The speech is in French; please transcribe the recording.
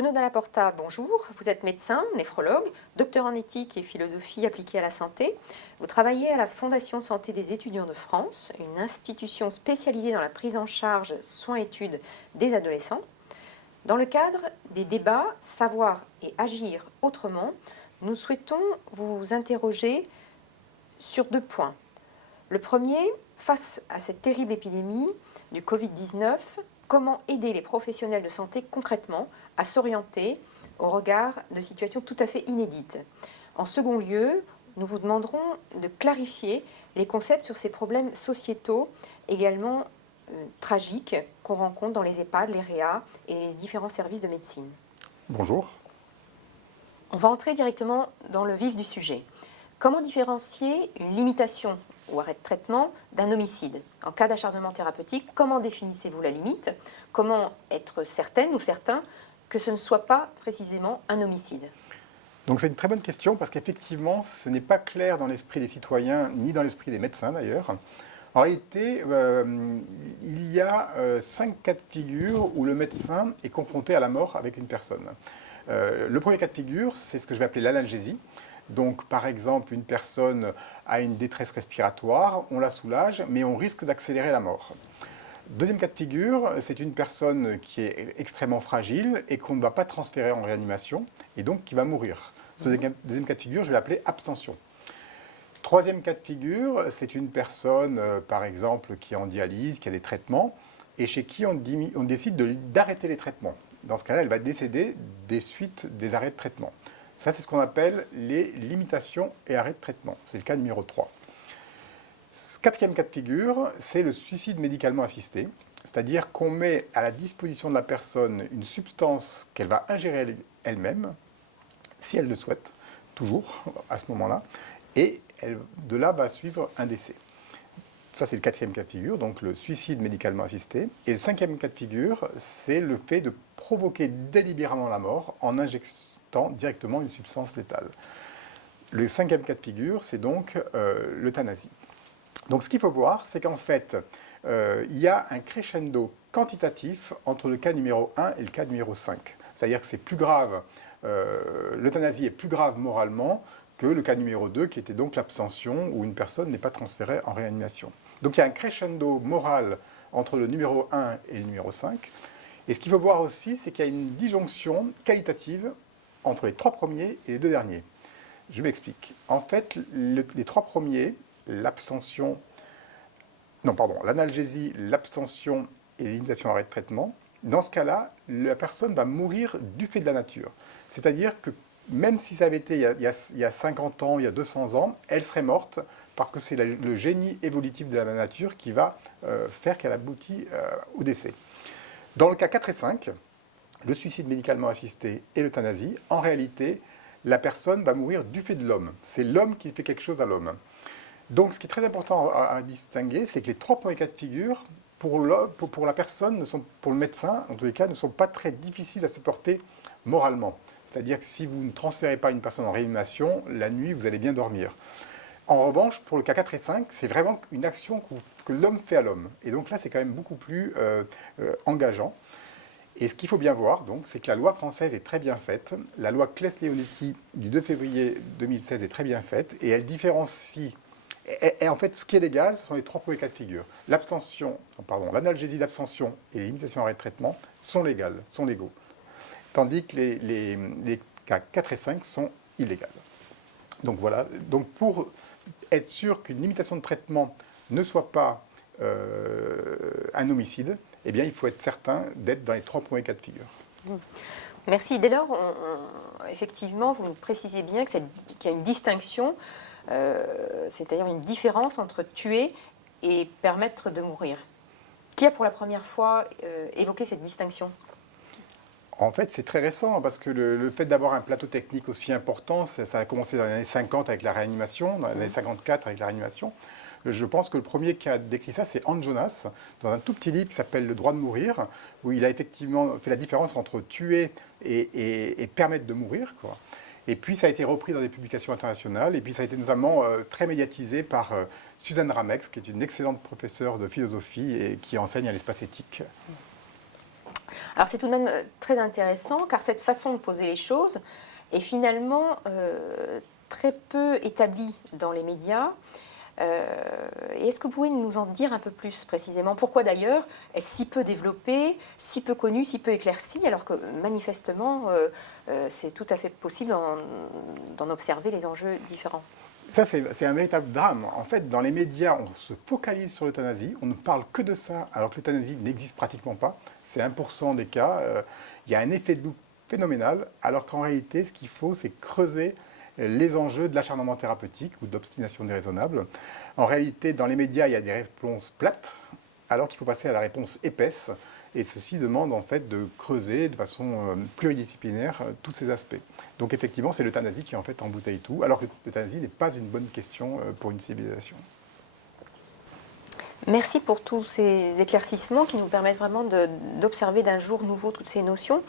Bruno Dalla Porta, bonjour. Vous êtes médecin, néphrologue, docteur en éthique et philosophie appliquée à la santé. Vous travaillez à la Fondation Santé des étudiants de France, une institution spécialisée dans la prise en charge soins-études des adolescents. Dans le cadre des débats Savoir et agir autrement, nous souhaitons vous interroger sur 2 points. Le premier, face à cette terrible épidémie du Covid-19, comment aider les professionnels de santé concrètement à s'orienter au regard de situations tout à fait inédites. En second lieu, nous vous demanderons de clarifier les concepts sur ces problèmes sociétaux également tragiques qu'on rencontre dans les EHPAD, les réa et les différents services de médecine. Bonjour. On va entrer directement dans le vif du sujet. Comment différencier une limitation ou arrêt de traitement d'un homicide? En cas d'acharnement thérapeutique, comment définissez-vous la limite? Comment être certaine ou certain que ce ne soit pas précisément un homicide? Donc c'est une très bonne question parce qu'effectivement, ce n'est pas clair dans l'esprit des citoyens, ni dans l'esprit des médecins d'ailleurs. En réalité, il y a 5 cas de figure où le médecin est confronté à la mort avec une personne. Le premier cas de figure, c'est ce que je vais appeler l'analgésie. Donc, par exemple, une personne a une détresse respiratoire, on la soulage, mais on risque d'accélérer la mort. Deuxième cas de figure, c'est une personne qui est extrêmement fragile et qu'on ne va pas transférer en réanimation et donc qui va mourir. Ce deuxième cas de figure, je vais l'appeler abstention. Troisième cas de figure, c'est une personne, par exemple, qui est en dialyse, qui a des traitements et chez qui on décide d'arrêter les traitements. Dans ce cas-là, elle va décéder des suites des arrêts de traitement. Ça, c'est ce qu'on appelle les limitations et arrêts de traitement. C'est le cas numéro 3. Quatrième cas de figure, c'est le suicide médicalement assisté. C'est-à-dire qu'on met à la disposition de la personne une substance qu'elle va ingérer elle-même, si elle le souhaite, toujours à ce moment-là, et de là va suivre un décès. Ça, c'est le quatrième cas de figure, donc le suicide médicalement assisté. Et le cinquième cas de figure, c'est le fait de provoquer délibérément la mort en injection directement une substance létale. Le cinquième cas de figure, c'est donc l'euthanasie. Donc ce qu'il faut voir, c'est qu'en fait, il y a un crescendo quantitatif entre le cas numéro 1 et le cas numéro 5. C'est-à-dire que c'est plus grave, l'euthanasie est plus grave moralement que le cas numéro 2, qui était donc l'abstention, où une personne n'est pas transférée en réanimation. Donc il y a un crescendo moral entre le numéro 1 et le numéro 5. Et ce qu'il faut voir aussi, c'est qu'il y a une disjonction qualitative entre les 3 premiers et les 2 derniers. Je m'explique. En fait, les 3 premiers, l'analgésie, l'abstention et les limitations à arrêt de traitement, dans ce cas-là, la personne va mourir du fait de la nature. C'est-à-dire que même si ça avait été il y a 50 ans, il y a 200 ans, elle serait morte parce que c'est le génie évolutif de la nature qui va faire qu'elle aboutit au décès. Dans le cas 4 et 5, le suicide médicalement assisté et l'euthanasie, en réalité, la personne va mourir du fait de l'homme. C'est l'homme qui fait quelque chose à l'homme. Donc, ce qui est très important à distinguer, c'est que les 3 premiers cas de figure, pour la personne, pour le médecin, en tous les cas, ne sont pas très difficiles à supporter moralement. C'est-à-dire que si vous ne transférez pas une personne en réanimation, la nuit, vous allez bien dormir. En revanche, pour le cas 4 et 5, c'est vraiment une action que l'homme fait à l'homme. Et donc là, c'est quand même beaucoup plus engageant. Et ce qu'il faut bien voir, donc, c'est que la loi française est très bien faite. La loi Claes-Leonetti du 2 février 2016 est très bien faite et elle différencie. Et en fait, ce qui est légal, ce sont les 3 premiers cas de figure. L'analgésie, l'abstention et les limitations à arrêt de traitement sont légaux. Tandis que les cas 4 et 5 sont illégales. Donc voilà. Donc pour être sûr qu'une limitation de traitement ne soit pas un homicide, eh bien, il faut être certain d'être dans les 3 premiers cas de figure. Merci. Dès lors, effectivement, vous nous précisez bien qu'il y a une distinction, c'est-à-dire une différence entre tuer et permettre de mourir. Qui a pour la première fois évoqué cette distinction ? En fait, c'est très récent, parce que le fait d'avoir un plateau technique aussi important, ça a commencé dans les années 50 avec la réanimation, dans les années 54 avec la réanimation. Je pense que le premier qui a décrit ça, c'est Hans Jonas, dans un tout petit livre qui s'appelle Le droit de mourir, où il a effectivement fait la différence entre tuer et permettre de mourir, quoi. Et puis ça a été repris dans des publications internationales, et puis ça a été notamment très médiatisé par Suzanne Ramex, qui est une excellente professeure de philosophie et qui enseigne à l'espace éthique. Alors c'est tout de même très intéressant car cette façon de poser les choses est finalement très peu établie dans les médias. Et est-ce que vous pouvez nous en dire un peu plus précisément? Pourquoi d'ailleurs est-ce si peu développé, si peu connu, si peu éclairci, alors que manifestement c'est tout à fait possible d'en observer les enjeux différents? Ça, c'est un véritable drame. En fait, dans les médias, on se focalise sur l'euthanasie, on ne parle que de ça, alors que l'euthanasie n'existe pratiquement pas. C'est 1% des cas. Il y a un effet de loupe phénoménal, alors qu'en réalité, ce qu'il faut, c'est creuser les enjeux de l'acharnement thérapeutique ou d'obstination déraisonnable. En réalité, dans les médias, il y a des réponses plates, alors qu'il faut passer à la réponse épaisse. Et ceci demande en fait de creuser de façon pluridisciplinaire tous ces aspects. Donc effectivement, c'est l'euthanasie qui en fait embouteille tout, alors que l'euthanasie n'est pas une bonne question pour une civilisation. Merci pour tous ces éclaircissements qui nous permettent vraiment d'observer d'un jour nouveau toutes ces notions.